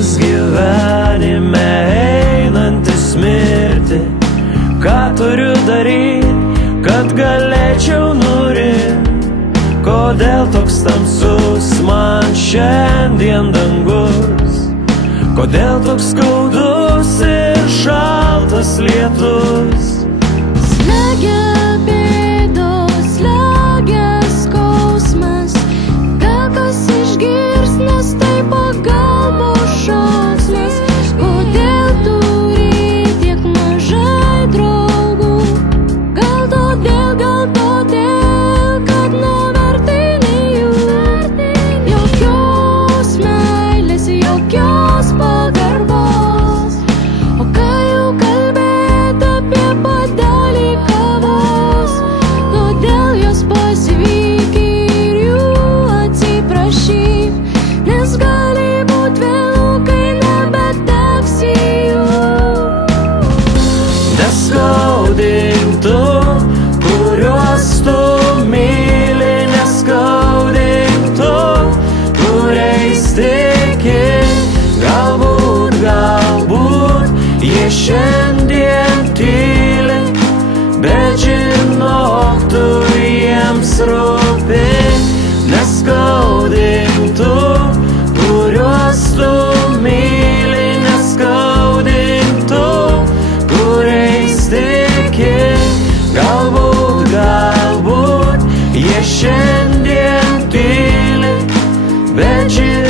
kelias gyvenime einantis mirti. Ką turiu daryti, kad galėčiau nurimti? Kodėl toks tamsus man šiandien dangus? Kodėl toks skaudus ir šaltas lietus? Slegia bėdos, slegia skausmas. Gal kas išgirs, nes tai pagalbos šauksmas. Kodėl turi tiek mažai draugų? Gal todėl, kad nevertini jų. Jokios meilės, jokios pagarbos. O kai jau kalbėt apie puodelį kavos, kodėl jos pasivyk ir jų atsiprašyk, nes gali būt vėlu, kai nebeteksi jų. Neskaudink tu, kuriuos tu myli, neskaudink tu, kuriais tiki. Galbūt jie šiandien tyli, bet žinok, tu jiems rūpi. Neskaudink tu, kuriuos tu myli, neskaudink tu, kuriais tiki. Galbūt jie šiandien tyli, bet žinok,